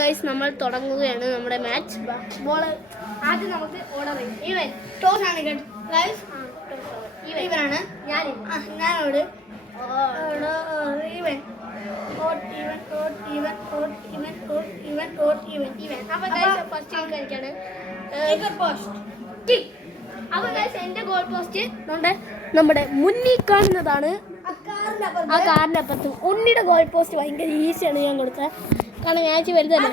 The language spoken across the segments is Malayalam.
ഗൈസ് നമ്മൾ തുടങ്ങുകയാണ് നമ്മുടെ മാച്ച്. ബോൾ ആദ്യം നമുക്ക് ഓർഡർ ചെയ്യും. ഈവൻ ടോസ് ആണ് കേട്ടോ ഗൈസ്. ഈവനാണ് ഞാനോട് ഈവൻ അപ്പൊ ഗൈസ് ഫസ്റ്റ് കളിക്കാണ്. അപ്പൊ ഗൈസ് എന്റെ ഗോൾ പോസ്റ്റ് നമ്മുടെ മുന്നിൽ കാണുന്നതാണ്. ആ കാറിന്റെ അപ്പുറത്ത് ഉണ്ണിയുടെ ഗോൾ പോസ്റ്റ് ഭയങ്കര ഈസിയാണ് ഞാൻ കൊടുത്തത്. കാരണം മാച്ച് വലുതല്ലേ.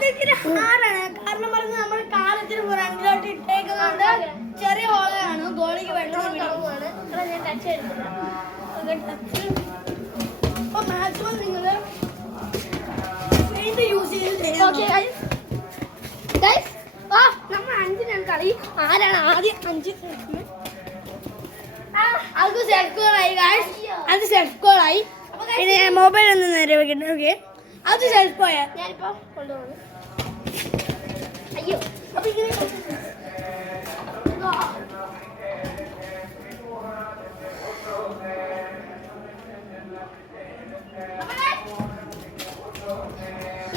ചെറിയ ഹോളാണ് ഗോളിക്ക് വെള്ളം ഞാൻ ടച്ച് ചെയ്തിട്ടില്ല. അപ്പൊ മാക്സിമം നിങ്ങൾ യൂസ് ചെയ്ത് നമ്മൾ 5 കളി. ആരാണ് ആദ്യം 5? അത് സെൽഫ് ഗോളായി ഗൈസ്. അത് സെൽഫ് ഗോളായി. പിന്നെ മൊബൈൽ ഒന്ന് നേരെ വെക്കട്ടെ. ഓക്കെ, അത് സെൽഫ് പോയാ ഞാനിപ്പോ കൊണ്ടുപോകുന്നു. അയ്യോ, അപ്പൊ ഇങ്ങനെ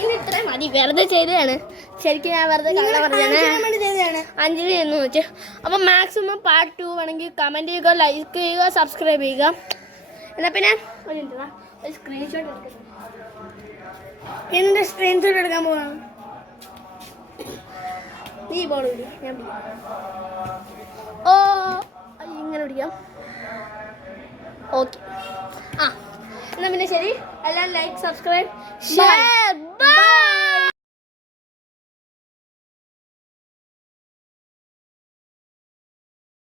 ഇനി ഇത്രയും മതി. വെറുതെ ചെയ്തതാണ്. ശരിക്കും ഞാൻ വെറുതെ കള്ള പറഞ്ഞാണ്. 5 എന്ന് വെച്ചു. അപ്പം മാക്സിമം പാർട്ട് 2 വേണമെങ്കിൽ കമൻറ്റ് ചെയ്യുക, ലൈക്ക് ചെയ്യുക, സബ്സ്ക്രൈബ് ചെയ്യുക. എന്നാൽ പിന്നെ ഒരു സ്ക്രീൻഷോട്ട് എടുക്കണം. എൻ്റെ സ്ക്രീൻഷോട്ട് എടുക്കാൻ പോകണം. നീ ബോൾ പിടി, ഞാൻ പിടിക്കാം. ഓ, ഇങ്ങനെ പിടിക്കാം. ഓക്കെ. എന്നാൽ പിന്നെ ശരി. എല്ലാം ലൈക്ക്, സബ്സ്ക്രൈബ്, ഷെയർ, ബൈ.